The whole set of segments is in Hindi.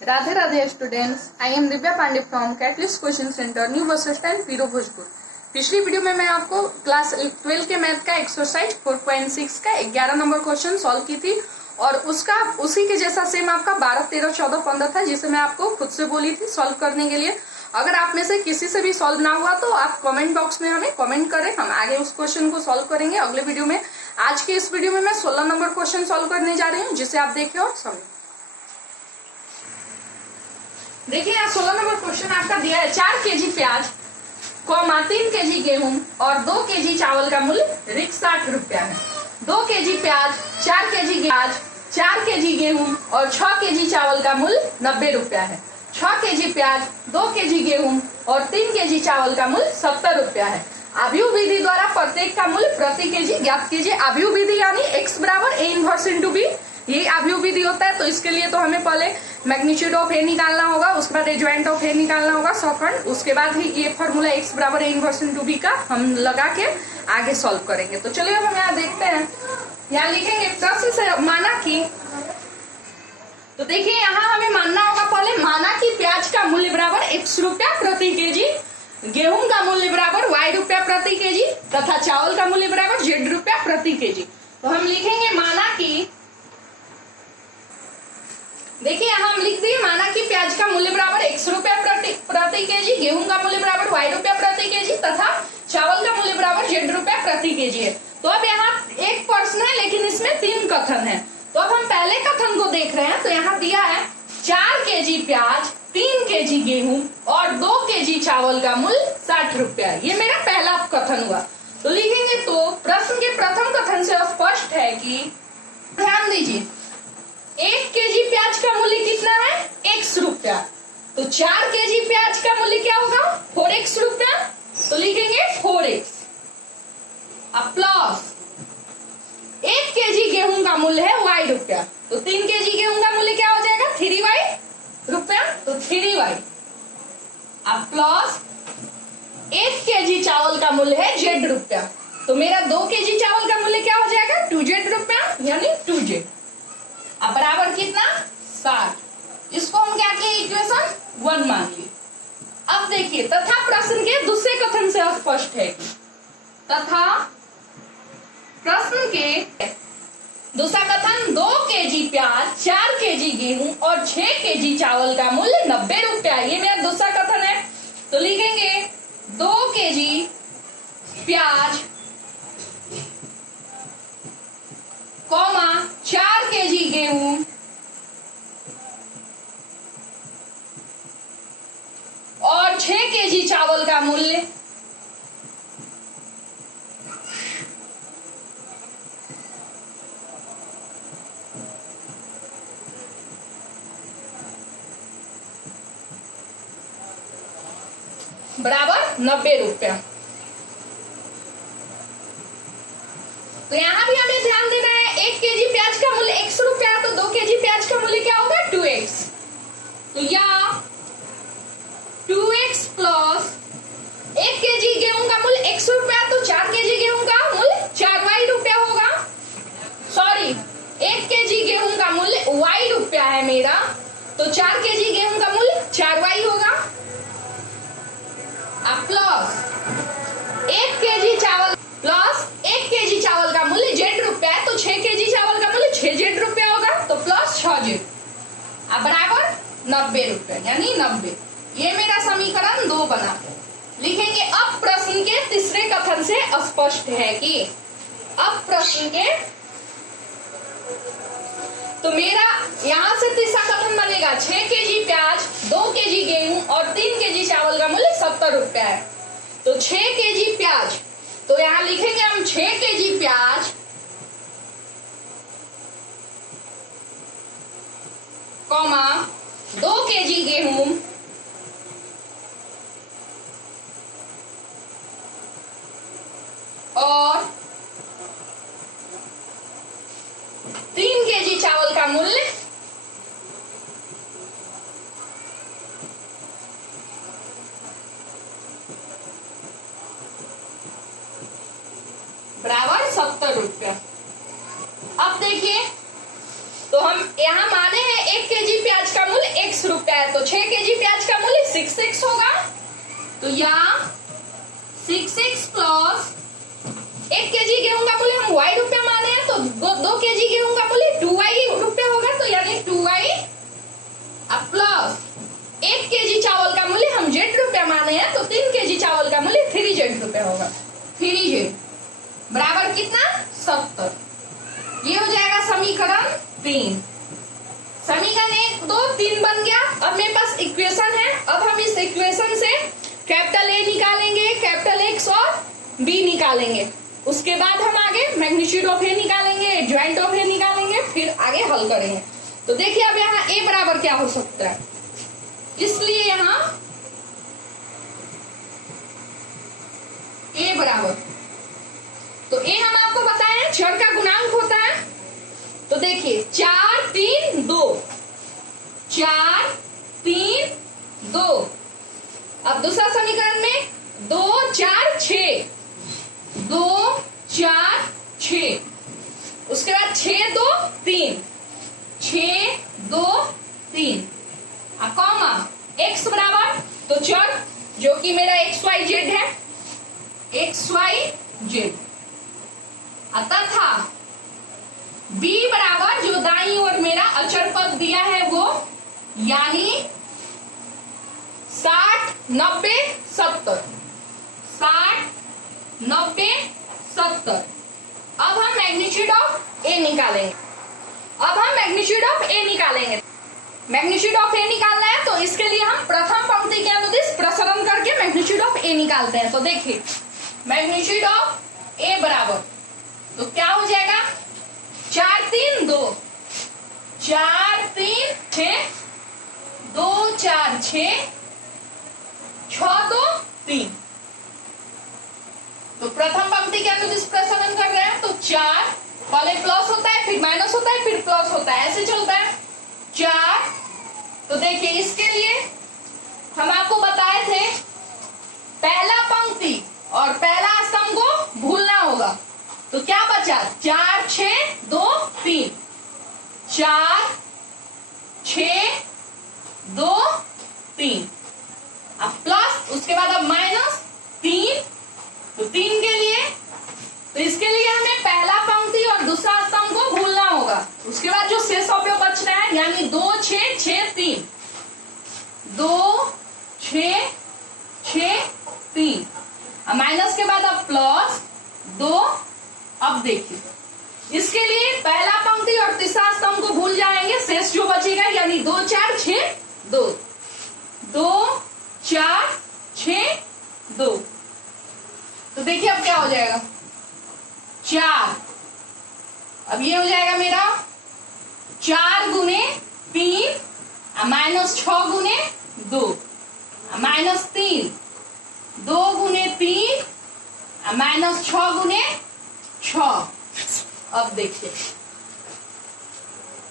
Radhe Radhe students, I am Divya Pandey from Catalyst coaching centre, new bus stand, Piro Bhojpur. पिछली वीडियो में मैं आपको क्लास 12 के मैथ का एक्सरसाइज 4.6 का 11 नंबर क्वेश्चन सॉल्व की थी और उसी के जैसा सेम आपका 12, 13, 14, 15 था, जिसे मैं आपको खुद से बोली थी सॉल्व करने के लिए। अगर आप में से किसी से भी सॉल्व ना हुआ तो आप कमेंट बॉक्स में हमें कमेंट करें, हम आगे उस क्वेश्चन को सॉल्व करेंगे अगले वीडियो में। आज के इस वीडियो में मैं 16 नंबर क्वेश्चन सॉल्व करने जा रही हूँ, जिसे आप देखें और समझें। देखिए यहाँ 16 नंबर क्वेश्चन आपका दिया है 4 केजी प्याज, 3 केजी गेहूं और 2 केजी चावल का मूल्य 60 रुपया है। 2 केजी प्याज, 4 केजी प्याज, 4 केजी गेहूं और 6 केजी चावल का मूल्य 90 रुपया है। 6 केजी प्याज, 2 केजी गेहूं और 3 केजी चावल का मूल्य 70 रुपया है। आव्यूह विधि द्वारा प्रत्येक का मूल्य प्रति केजी ज्ञात कीजिए। आव्यूह विधि यानी x बराबर a इनवर्स इंटू b, ये आव्यूह विधि होता है। तो इसके लिए तो हमें पहले मैग्नीट्यूड ऑफ ए निकालना होगा, उसके बाद एडजॉइंट ऑफ ए निकालना होगा सौखंड, उसके बाद ही ये फॉर्मूला x बराबर a इनवर्स इंटू b का हम लगा के आगे सॉल्व करेंगे। तो चलिए अब हम यहाँ देखते हैं, यहाँ लिखेंगे प्रश्न से माना कि, तो देखिए यहाँ हमें मानना होगा पहले, माना कि प्याज का मूल्य बराबर x रुपया प्रति केजी, गेहूं का मूल्य बराबर y रुपया प्रति केजी तथा चावल का मूल्य बराबर z रुपया प्रति केजी। तो हम लिखेंगे माना कि, देखिए यहाँ हम लिख दिए माना कि प्याज का मूल्य बराबर x रुपया प्रति केजी, गेहूं का मूल्य बराबर y रुपया प्रति केजी तथा चावल का मूल्य बराबर z रुपया प्रति केजी है। तो अब यहाँ एक प्रश्न है लेकिन इसमें 3 कथन है। तो अब हम पहले कथन को देख रहे हैं। तो यहाँ दिया है 4 केजी प्याज, 3 केजी गेहूं और 2 केजी चावल का मूल्य 60 रुपया। ये मेरा पहला कथन हुआ। तो लिखेंगे, तो प्रश्न के प्रथम कथन से स्पष्ट है कि, ध्यान दीजिए, 1 केजी प्याज का मूल्य कितना है? x रुपया। तो 4 केजी प्याज का मूल्य क्या होगा? 4x रुपया। तो लिखेंगे 4x। अब प्लस 1 केजी गेहूं का मूल्य है y रुपया। तो 3 केजी गेहूं का मूल्य क्या हो जाएगा? 3y रुपया। तो 3y। अब प्लस 1 केजी चावल का मूल्य है z रुपया। तो मेरा 2 केजी चावल का मूल्य क्या हो जाएगा? 2z रुपया, यानी 2z। अब बराबर कितना? 60। इसको हम क्या किए? इक्वेशन 1 मान लिए। अब देखिए, तथा प्रश्न के दूसरे कथन से स्पष्ट है कि, तथा प्रश्न के दूसरा कथन 2 केजी प्याज, 4 केजी गेहूं और 6 केजी चावल का मूल्य 90 रुपया, ये मेरा दूसरा कथन है। तो लिखेंगे 2 केजी प्याज, 4 केजी गेहूं और 6 केजी चावल का मूल्य बराबर 90 रुपया। तो यहाँ भी हमें ध्यान देना है, 1 केजी प्याज का मूल्य x रुपया, तो 2 केजी प्याज का मूल्य क्या होगा? 2x। तो या 2x प्लस 1 केजी गेहूं का मूल्य x रुपया, तो 4 केजी गेहूं का मूल्य 4y रुपया होगा। सॉरी, 1 केजी गेहूं का मूल्य y रुपया है मेरा, तो 4 केजी गेहूं का मूल्य 4y होगा। अब प्लस 1 केजी चावल, प्लस 1 केजी चावल का मूल्य z रुपया है, तो 6 केजी चावल का मूल्य 6z रुपया होगा, तो प्लस 6z। अब बराबर 90 रुपया, यानी 90। ये मेरा समीकरण 2 बना। लिखेंगे अब प्रश्न के तीसरे कथन से स्पष्ट है कि, अब प्रश्न के, तो मेरा यहां से तीसरा कथन बनेगा 6 केजी प्याज, 2 केजी गेहूं और 3 केजी चावल का मूल्य 70 रुपया है। तो 6 केजी प्याज, तो यहां लिखेंगे हम 6 केजी प्याज, 2 केजी गेहूं और 3 केजी चावल का मूल्य बराबर 70 रुपया। अब देखिए, तो हम यहाँ माने हैं 1 केजी प्याज का मूल्य x x रुपया है तो 6 केजी प्याज का मूल्य 6x होगा। तो यहाँ 6x प्लस 1 केजी गेहूं का मूल्य हम y रुपया माने हैं तो 2 केजी गेहूं का मूल्य 2y रुपया होगा। तो यानी 2y प्लस 1 केजी चावल का मूल्य हम z रुपया माने हैं तो 3 केजी चावल का मूल्य 3z रुपया होगा। 3z बराबर कितना 70। ये हो जाएगा समीकरण 3। समीकरण 1 2 3 बन गया। अब मेरे पास इक्वेशन है। अब हम इस इक्वेशन से कैपिटल A निकालेंगे, कैपिटल X और B निकालेंगे। उसके बाद हम आगे मैग्नीट्यूड ऑफ A निकालेंगे, ज्वाइंट ऑफ A निकालेंगे, फिर आगे हल करेंगे। तो देखिए अब यहाँ A बराबर क्या हो सकता है, इसलिए यहाँ A बराबर, तो A हम आपको बताएं चर का गुणांक होता है। तो देखिए 4 3 2, 4 3 2। अब दूसरा समीकरण में 2 4 6, 2 4 6, उसके बाद 6 2 3, 6 2 3, अब कॉमा x बराबर, तो चर जो कि मेरा xyz है, xyz, तथा b बराबर जो दाईं ओर मेरा अचर पद दिया है वो, यानी 60 90 70, 60 90 70। अब हम मैग्नीट्यूड ऑफ A निकालेंगे। मैग्नीट्यूड ऑफ A निकालना है तो इसके लिए हम प्रथम पंक्ति के अनुदिश प्रसरण करके मैग्नीट्यूड ऑफ A निकालते हैं। तो देखिए मैग्नीट्यूड ऑफ A बराबर, तो क्या हो जाएगा 4 3 2, 4 3 6, 2 4 6, 6 2 3। तो प्रथम पंक्ति के अनुदिश प्रसरण कर रहे हैं तो 4 पहले प्लस होता है, फिर माइनस होता है, फिर प्लस होता है, ऐसे चलता है 4। तो देखिए इसके लिए हम आपको बताए थे पहला पंक्ति और पहला स्तंभ को भूलना होगा। तो क्या बचा 4 6 2 3, 4 6 2 3, अब प्लस, उसके बाद अब माइनस 3, तो 3 के लिए, तो इसके लिए हमें पहला पंक्ति और दूसरा स्तंभ को भूलना होगा। उसके बाद जो शेष अवयव बच रहा है यानी 2 6 6 3, 2 6 6 3, माइनस के बाद अब प्लस 2। अब देखिए इसके लिए पहला पंक्ति और तीसरा स्तंभ को भूल जाएंगे, शेष जो बचेगा यानी 2 4 6 2, 2 4 6 2। तो देखिए अब क्या हो जाएगा 4, अब ये हो जाएगा मेरा 4 गुने 3 माइनस 6 गुने 2, माइनस 3, 2 गुने 3 माइनस 6 गुने 6। अब देखिए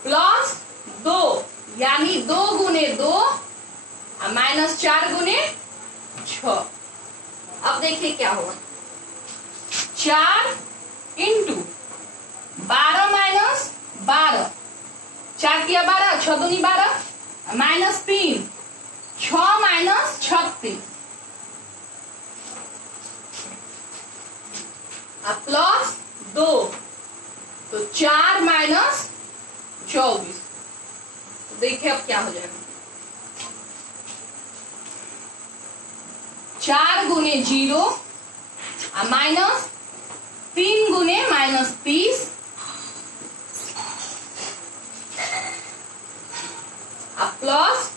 प्लस 2 यानी 2 गुने 2 माइनस 4 गुने 6। अब देखिए क्या होगा 4 इंटू 12 माइनस 12, 4 किया 12, 6 दूनी 12, माइनस 3, 6 माइनस 36, अब प्लस 2, तो 4 माइनस 24। तो देखिए अब क्या हो जाएगा 4 गुने 0 माइनस 3 गुने माइनस 30, अब प्लस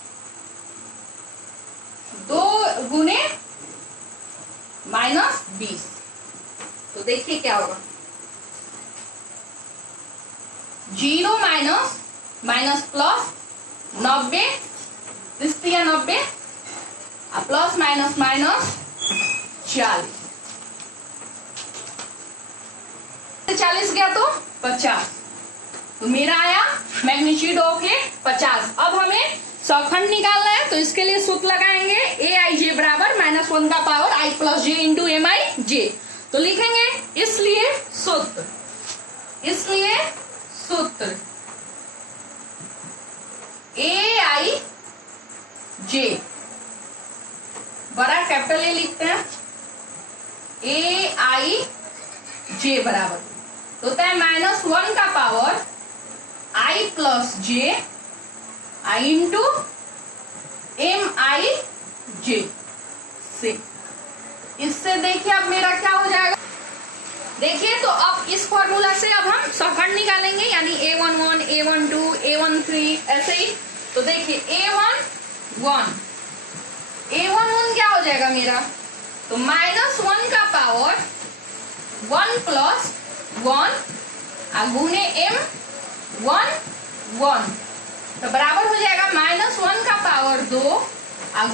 2 गुने माइनस 20। तो देखिए क्या होगा 0 minus minus plus 90, 90, plus minus minus 40, 40 गया तो 50। तो मेरा आया मैग्नीट्यूड ऑफ A 50। अब हमें सौखंड निकालना है तो इसके लिए सूत्र लगाएंगे AIJ बराबर -1 का power I plus J into MIJ। तो लिखेंगे इसलिए सूत्र AI जे, बड़ा कैपिटल ए लिखते हैं, ए आई जे बराबर तो होता है -1 का पावर आई प्लस जे आई इंटू एम आई जे से। इससे देखिए अब मेरा क्या हो जाएगा, देखिए तो अब इस फॉर्मूला से अब हम शॉर्टकट निकालेंगे, यानी A11, A12, A13 ऐसे ही। तो देखिए A11 क्या हो जाएगा मेरा, तो -1 का पावर 1 प्लस 1 गुने M1 1 तो बराबर हो जाएगा -1 का पावर 2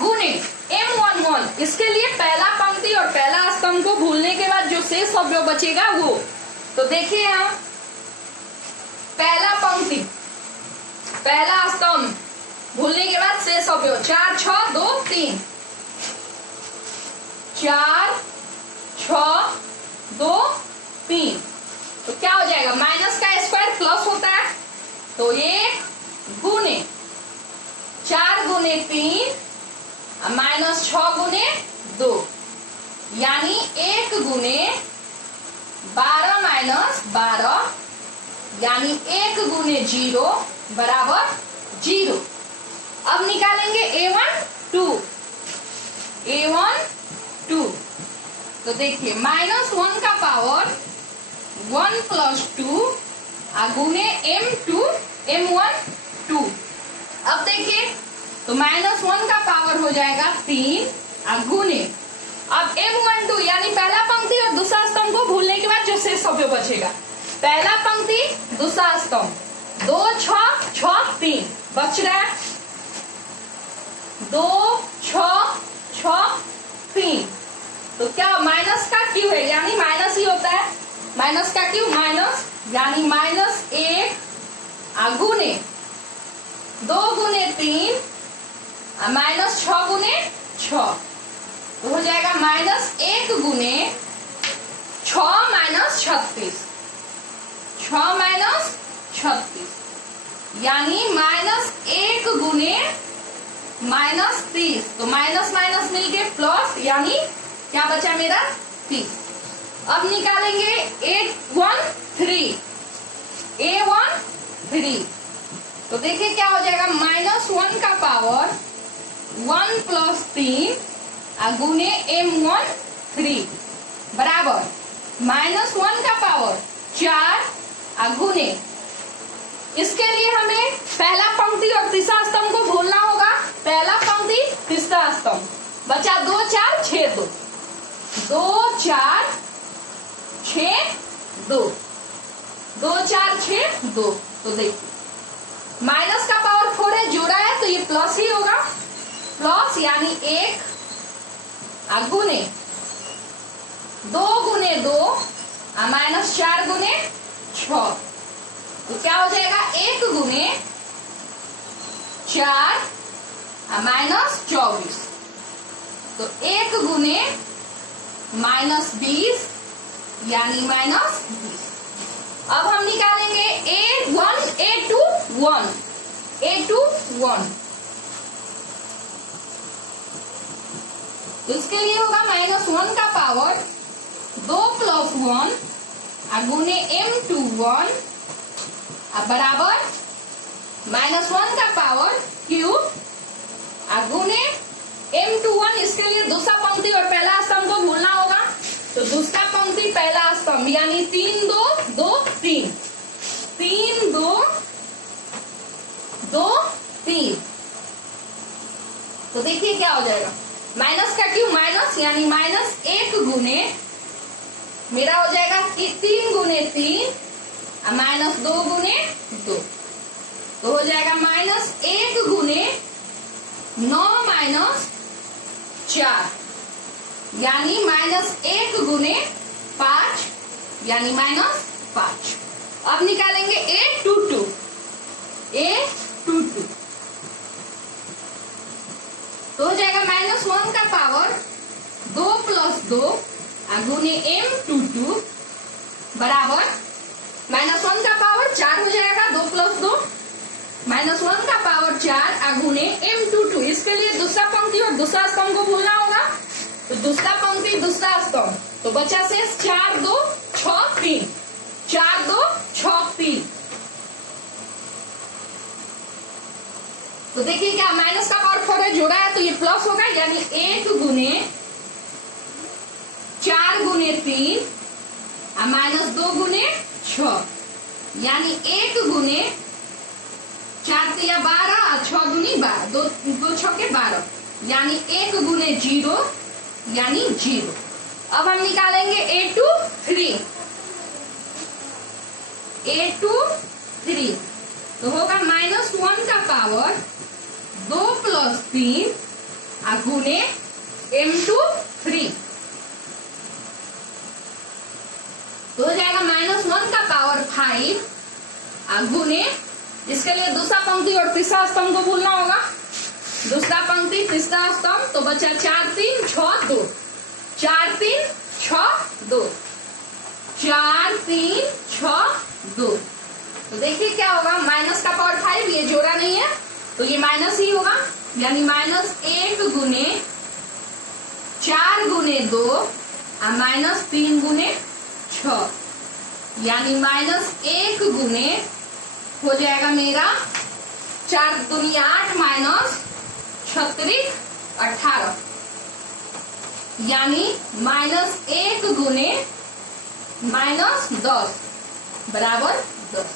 गुने M1 1। इसके लिए पहला पंक्ति और पहला स्तंभ को भूलने के बाद जो शेष अवयव बचेगा वो, तो देखिए यहाँ पहला पंक्ति पहला स्तंभ भूलने के बाद शेष अवयव 4 6 2 3 4 6 2 3 तो क्या हो जाएगा, माइनस का स्क्वायर प्लस होता है तो 1 गुने 4 गुने 3 -6 गुने 2 यानी 1 गुने 12 माइनस 12 यानी 1 गुने 0 बराबर 0। अब निकालेंगे A12 तो देखिए -1 का पावर 1 प्लस 2 गुने M2 M1 2। अब देखिए तो -1 का पावर हो जाएगा 3 गुने अब M12 यानी पहला पंक्ति और दूसरा स्तंभ को भूलने के बाद जो शेष अवयव बचेगा, पहला पंक्ति दूसरा स्तंभ 2 6 6 3 बच रहा है 2 6 6 3 तो क्या माइनस का क्यू है, यानी माइनस ही होता है, माइनस का क्यू माइनस यानी -1 गुने 2 गुने 3 -6 गुने 6 तो हो जाएगा -1 गुने 6 माइनस 36 6 माइनस 36 यानी -1 गुने -30 तो माइनस माइनस मिलके प्लस यानी क्या बचा मेरा 30। अब निकालेंगे A13 तो देखिए क्या हो जाएगा, -1 का पावर 1 प्लस 3 गुने M1 3 बराबर -1 का पावर 4 गुने, इसके लिए हमें पहला पंक्ति और तीसरा स्तंभ को भूलना होगा, पहला पंक्ति तीसरा स्तंभ बचा 2 4 6 2 2 4 6 2 2 4 6 2 तो देखिए माइनस का पावर 4 है, जोड़ा है तो ये प्लस ही होगा, प्लस यानी 1 गुने 2 गुने 2 -4 गुने 6 तो क्या हो जाएगा 1 गुने 4 -24 तो 1 गुने -20 यानी -20। अब हम निकालेंगे A21 तो इसके लिए होगा -1 का पावर 2 प्लस 1 गुने M21 बराबर -1 का पावर क्यूब गुने M21। इसके लिए दूसरा पंक्ति और पहला स्तंभ को भूलना होगा, तो दूसरा पंक्ति पहला स्तंभ यानी 3 2 2 3 3 2 2 3 तो देखिए क्या हो जाएगा, माइनस का क्यों माइनस यानी -1 गुने मेरा हो जाएगा 3 गुने 3 -2 गुने 2 तो हो जाएगा -1 गुने 9 -4 यानी -1 गुने 5 यानी -5। अब निकालेंगे A22 तो हो जाएगा -1 का पावर 2 प्लस 2 गुने M22 बराबर -1 का पावर 4 हो जाएगा 2 प्लस 2 -1 का पावर 4 गुने M22। इसके लिए दूसरा पंक्ति और दूसरा स्तंभ को भूलना होगा। तो दूसरा पंक्ति दूसरा स्तंभ, तो बचा शेष 4 2 6 3, 4 2 6 3। तो देखिए क्या माइनस का पावर 4 है, जोड़ा है तो ये प्लस होगा, यानी 1 गुने 4 गुने 3 और माइनस 2 गुने 6, यानी 1 गुने 4 3 12 और 6 दूनी 12, 2 6 के 12, यानी 1 गुने 0 यानी 0। अब हम निकालेंगे A2 3, A2 3 तो होगा -1 का पावर 2 + 3 गुने M2 3, तो हो जाएगा -1 का पावर 5 गुने, इसके लिए दूसरा पंक्ति और तीसरा स्तंभ को भूलना होगा। दूसरा पंक्ति तीसरा स्तंभ, तो बचा 4 3 6 2, 4 3 6 2, 4 3 6 2। तो देखिए क्या होगा, माइनस का पावर 5, ये जोड़ा नहीं है तो ये माइनस ही होगा, यानी -1 गुने 4 गुने 2 और -3 गुने 6, यानी -1 गुने हो जाएगा मेरा 4 दूनी 8 माइनस 36 18, यानी -1 गुने -10 बराबर 10।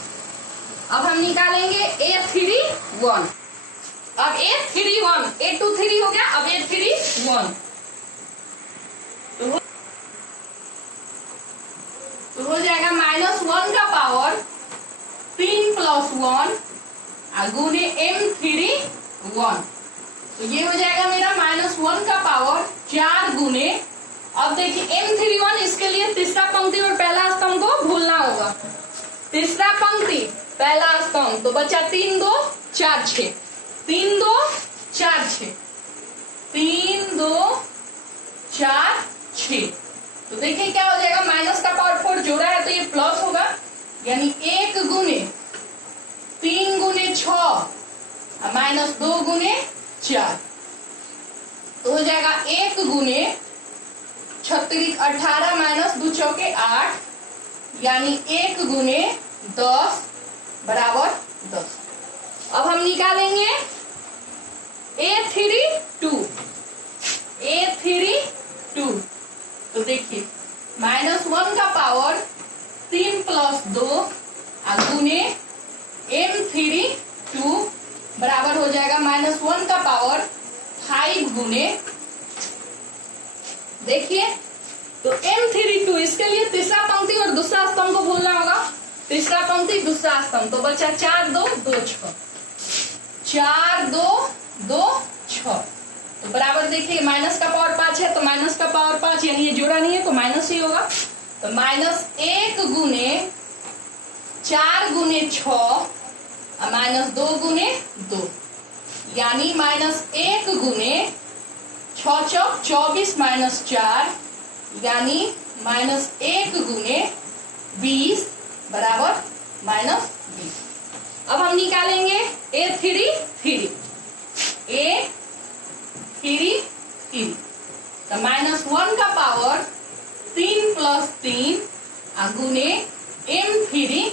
अब हम निकालेंगे A3 1, अब A3 1, A2 3 हो गया, अब A3 1 तो हो जाएगा -1 का पावर 3 + 1 गुने M3 1, तो ये हो जाएगा मेरा -1 का पावर 4 गुने, अब देखिए M3 1, इसके लिए तीसरा पंक्ति और पहला स्तंभ को भूलना होगा। तीसरा पंक्ति पहला स्तंभ, तो बचा 3 2 4 6, 3 2 4 6, 3 2 4 6। तो देखिए क्या हो जाएगा, माइनस का पावर 4 जोड़ा है तो ये प्लस होगा, यानी 1 गुने 3 गुने 6 और -2 गुने 4, तो हो जाएगा 1 गुने 36 18 -2 चौके 8, यानी 1 गुने 10 बराबर 10। अब हम निकालेंगे A3 2, A3 2, तो देखिए -1 का पावर 3 + 2 गुने M3 2 बराबर हो जाएगा -1 का पावर 5 गुने, देखिए तो M3 2, इसके लिए तीसरा पंक्ति और दूसरा स्तंभ को भूलना होगा। तीसरा पंक्ति दूसरा स्तंभ, तो बचा 4 2 2 6, 4 2 2 6, तो बराबर देखिए माइनस का पावर 5 है तो माइनस का पावर 5, यानी ये जोड़ा नहीं है तो माइनस ही होगा। तो -1 गुने 4 गुने 6 और -2 गुने 2, यानी -1 गुने 6 चौक 24 -4, यानी -1 गुने 20 बराबर -20। अब हम निकालेंगे A3 3, A3 3, तो -1 का पावर 3 + 3 गुने M3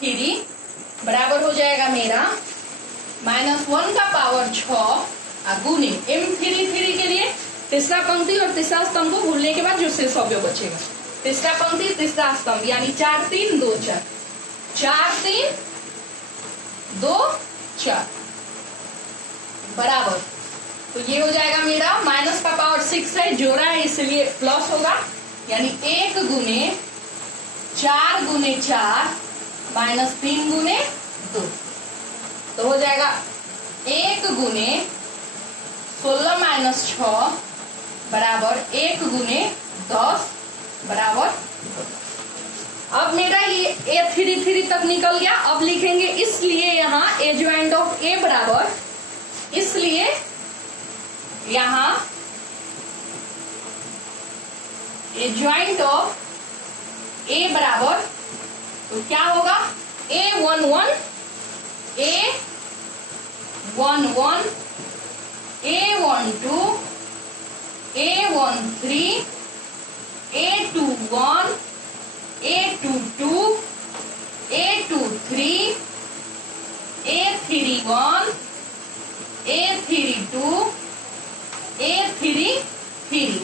3 बराबर हो जाएगा मेरा -1 का पावर 6 गुने M3 3 के लिए तीसरा पंक्ति और तीसरा स्तंभ को भूलने के बाद जो शेष अवयव बचेगा, तीसरा पंक्ति तीसरा स्तंभ, यानी 4 3 2 4, 4 3 2 4 बराबर, तो ये हो जाएगा मेरा माइनस का पावर 6 है, जोड़ा है इसलिए प्लस होगा, यानी 1 गुने 4 गुने 4 -3 गुने 2, तो हो जाएगा 1 गुने 16 - 6 बराबर 1 गुने 10 बराबर 10। अब मेरा ये A3 3 तक निकल गया। अब लिखेंगे इसलिए यहाँ एडजॉइंट ऑफ A बराबर, इसलिए यहाँ एडजॉइंट ऑफ A बराबर, तो क्या होगा A11 A11 A12, A13, A21, A22, A23, A31, A32, A33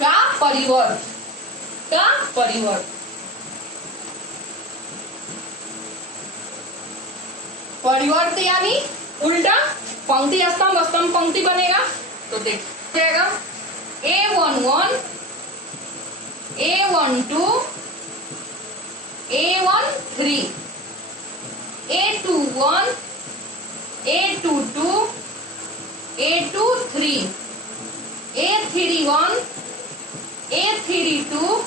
का परिवर्त परिवर्त यानी उल्टा पंक्ति स्तंभ स्तंभ पंक्ति बनेगा। तो देखिएगा A11, A12, A13, A21, A22, A23, A31, A32,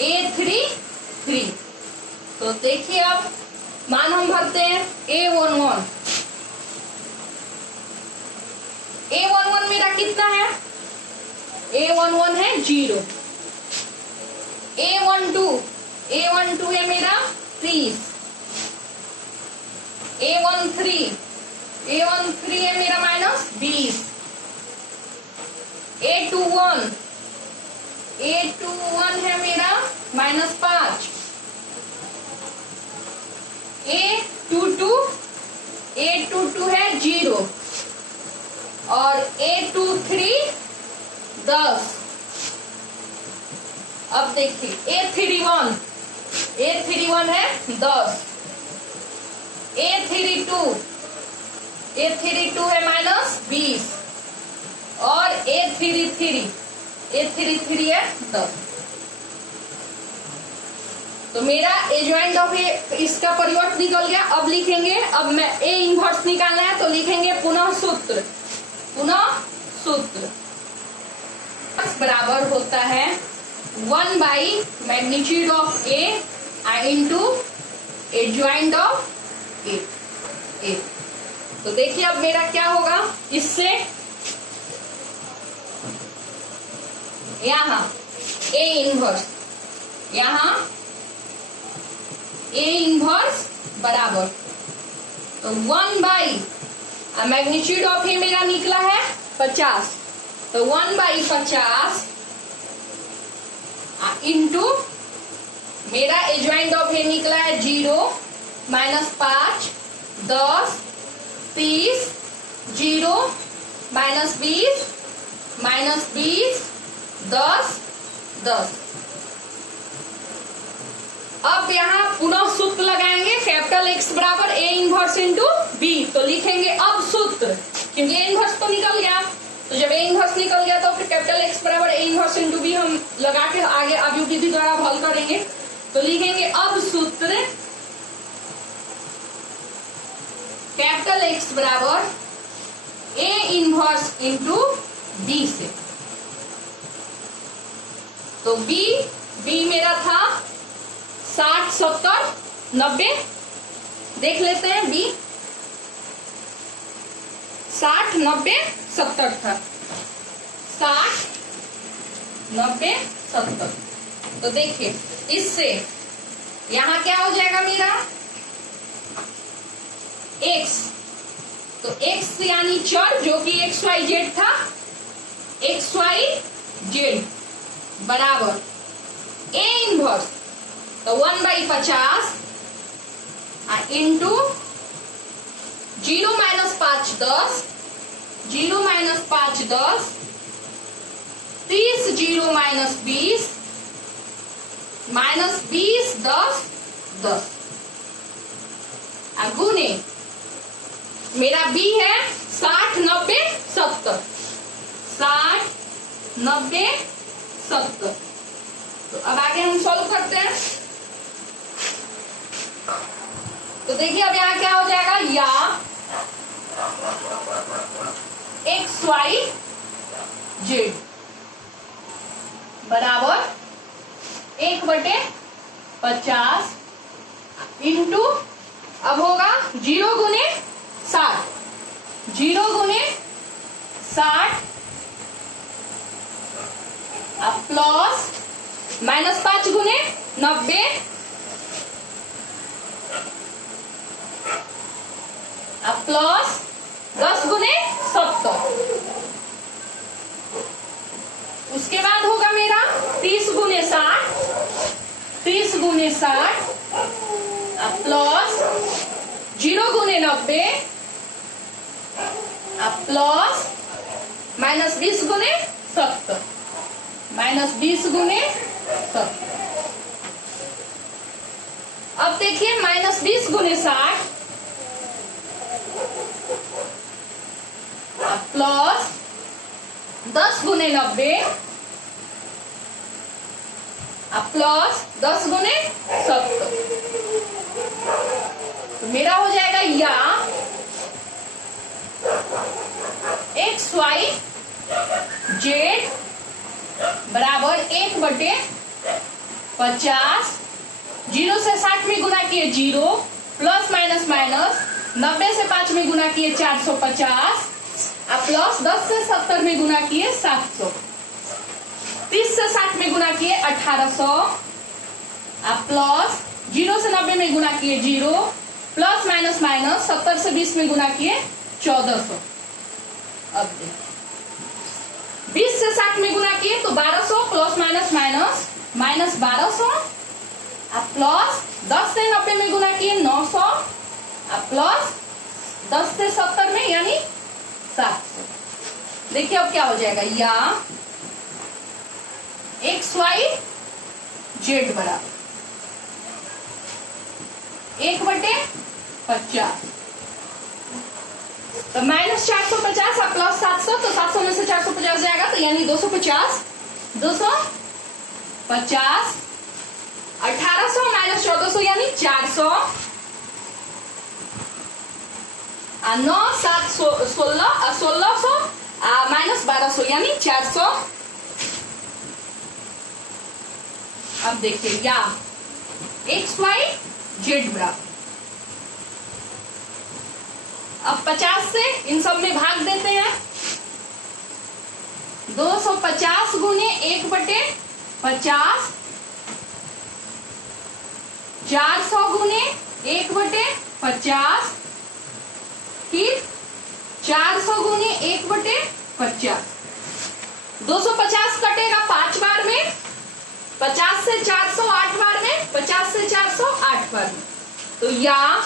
A33। तो देखिए अब मान हम भरते हैं। A11 मेरा कितना है? A11 है 0। A12 है मेरा 30। A13 है मेरा -20। A21 है मेरा -5। A22 है 0 और A23 10। अब देखिए A31 है 10। A32 है -20 और A33 है 10। तो मेरा एडजॉइंट ऑफ ए इसका परिवर्त निकल गया। अब लिखेंगे, अब मैं ए इनवर्स निकालना है तो लिखेंगे पुनः सूत्र बराबर होता है 1 by magnitude of A into adjoint of A. तो देखिए अब मेरा क्या होगा, इससे यहां ए इनवर्स, यहां ए इनवर्स बराबर, तो 1 बाई मैग्नीट्यूड ऑफ ए मेरा निकला है 50, तो 1 बाई 50 इंटू मेरा एडजॉइंट ऑफ ए निकला है 0, -5, 10, 30, 0, -20, -20, 10, 10। अब यहाँ पुनः सूत्र लगाएंगे, कैपिटल एक्स बराबर ए इनवर्स इंटू बी। तो लिखेंगे अब सूत्र, क्योंकि ए इनवर्स तो निकल गया, तो जब ए इनवर्स निकल गया तो फिर कैपिटल एक्स बराबर ए इनवर्स इंटू बी हम लगा के आगे अब विधि द्वारा हल करेंगे। तो लिखेंगे अब सूत्र कैपिटल एक्स बराबर ए इनवर्स इंटू बी से। तो बी मेरा था 60, 70, 90, देख लेते हैं। बी 60, 90, 70 था, 60, 90, 70। तो देखिए इससे यहां क्या हो जाएगा मेरा x, तो x यानी चर जो कि XYZ था, XYZ बराबर ए इनवर्स, तो 1 बाई 50 इंटू 0 - 5 10, 0 - 5 10, 30 0 - 20, -20 10 10 गुने मेरा बी है 60 90 70, 60 90 70। तो अब आगे हम सॉल्व करते हैं। तो देखिए अब यहाँ क्या हो जाएगा, या XYZ बराबर 1/50 इंटू, अब होगा 0 गुने 60, 0 गुने 60 अब प्लस -5 गुने 90 अब प्लस 10 गुने 70। उसके बाद होगा मेरा 30 गुने 60, 30 गुने 60 प्लस 0 गुने 90 प्लस माइनस 20 गुने 70, माइनस 20 गुने 70। अब देखिए माइनस 20 गुने 60 प्लस 10 गुने 90 प्लस 10 गुने 70। तो मेरा हो जाएगा या एक्स वाई जेड बराबर 1/50, 0 से 60 में गुना किए 0, प्लस माइनस माइनस 90 से 5 में गुना किए 450, प्लस 10 से 70 में गुना किए 700, 30 से 60 में गुना किए 1800, प्लस 0 से 90 में गुना किए 0, प्लस माइनस माइनस 70 से 20 में गुना किए 1400। अब देखिए 20 से 60 में गुना किए तो 1200, plus minus minus minus 1200, plus 10 से 90 में गुना किए 900, प्लस 10 से 70 में यानी 700। देखिए अब क्या हो जाएगा, या एक्स वाई जेड बराबर 1/50, तो माइनस 450 और प्लस 700, तो 700 में से 450 जाएगा तो यानी 250, 250, 1800 माइनस 1400 यानी 400, 9 7 16 1600 माइनस 1200 यानी 400। अब देखिए या एक्स वाई जेड बराबर, अब 50 से इन सब में भाग देते हैं, 250 गुने 1/50, 400 गुने 1/50, फिर 400 गुने 1/50, 250 कटेगा 5 बार में, 50 से 400 8 बार में, 50 से 400 8 बार में, तो या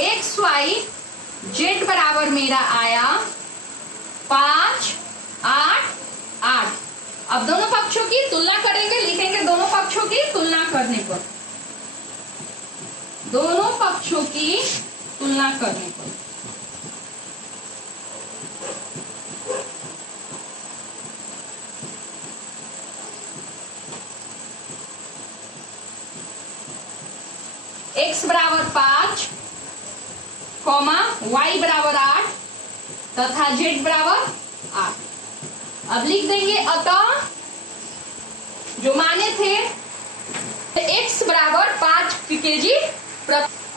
एक्स वाई जेड बराबर मेरा आया 5 8 8। अब दोनों पक्षों की तुलना करेंगे, लिखेंगे दोनों पक्षों की तुलना करने पर, दोनों पक्षों की तुलना करने पर x बराबर 5, y बराबर 8 तथा z बराबर 8। अब लिख देंगे अतः जो माने थे x बराबर 5 kg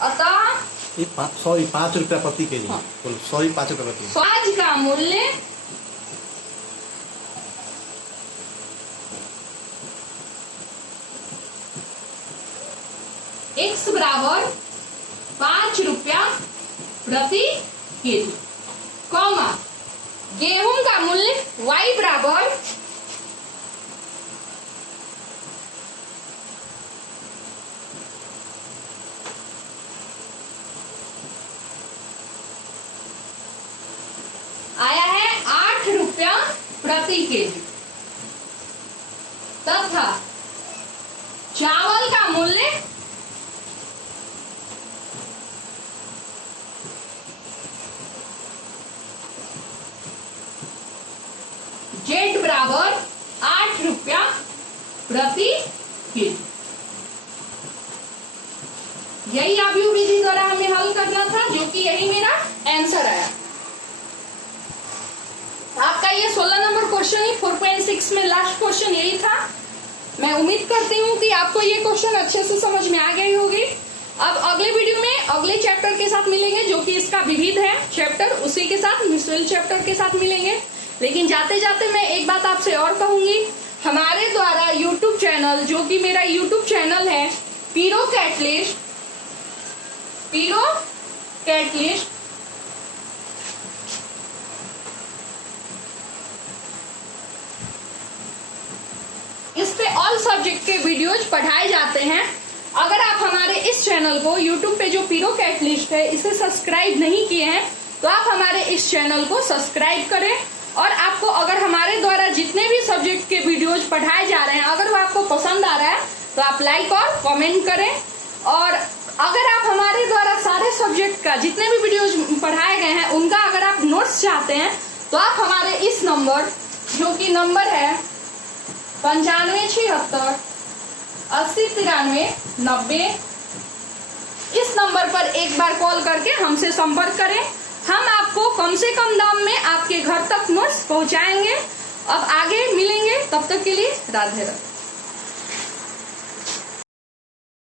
अतः 5 रुपया प्रति केजी, 5 रुपया प्रति। आज का मूल्य x बराबर 5 रुपया प्रति केजी, कॉमा गेहूं का मूल्य y बराबर 8 रुपया प्रति केजी तथा चावल का मूल्य जेड बराबर 8 रुपया प्रति केजी। यही आव्यूह विधि द्वारा हमें हल करना था, जो कि यही मेरा आंसर आया। आपका ये 16 नंबर क्वेश्चन ही 4.6 में लास्ट क्वेश्चन यही था। मैं उम्मीद करती हूँ कि आपको ये क्वेश्चन अच्छे से समझ में आ गई होगी। अब अगले वीडियो में अगले चैप्टर के साथ मिलेंगे, जो कि इसका विविध है चैप्टर, उसी के साथ मिसरेल चैप्टर के साथ मिलेंगे। लेकिन जाते जाते मैं एक बात आपसे और कहूंगी, हमारे द्वारा यूट्यूब चैनल, जो कि मेरा यूट्यूब चैनल है पीरो कैटलिस्ट, पीरो कैटलिस्ट इस पे ऑल सब्जेक्ट के वीडियोज पढ़ाए जाते हैं। अगर आप हमारे इस चैनल को यूट्यूब पे जो पीरो कैटलिस्ट है इसे सब्सक्राइब नहीं किए हैं तो आप हमारे इस चैनल को सब्सक्राइब करें, और आपको अगर हमारे द्वारा जितने भी सब्जेक्ट के वीडियोज पढ़ाए जा रहे हैं अगर वो आपको पसंद आ रहा है तो आप लाइक और कमेंट करें। और अगर आप हमारे द्वारा सारे सब्जेक्ट का जितने भी वीडियोज पढ़ाए गए हैं उनका अगर आप नोट्स चाहते हैं तो आप हमारे इस नंबर, जो कि नंबर है 9576 809390, इस नंबर पर एक बार कॉल करके हमसे संपर्क करें। हम आपको कम से कम दाम में आपके घर तक नोट्स पहुंचाएंगे। अब आगे मिलेंगे, तब तक के लिए राधे राधे।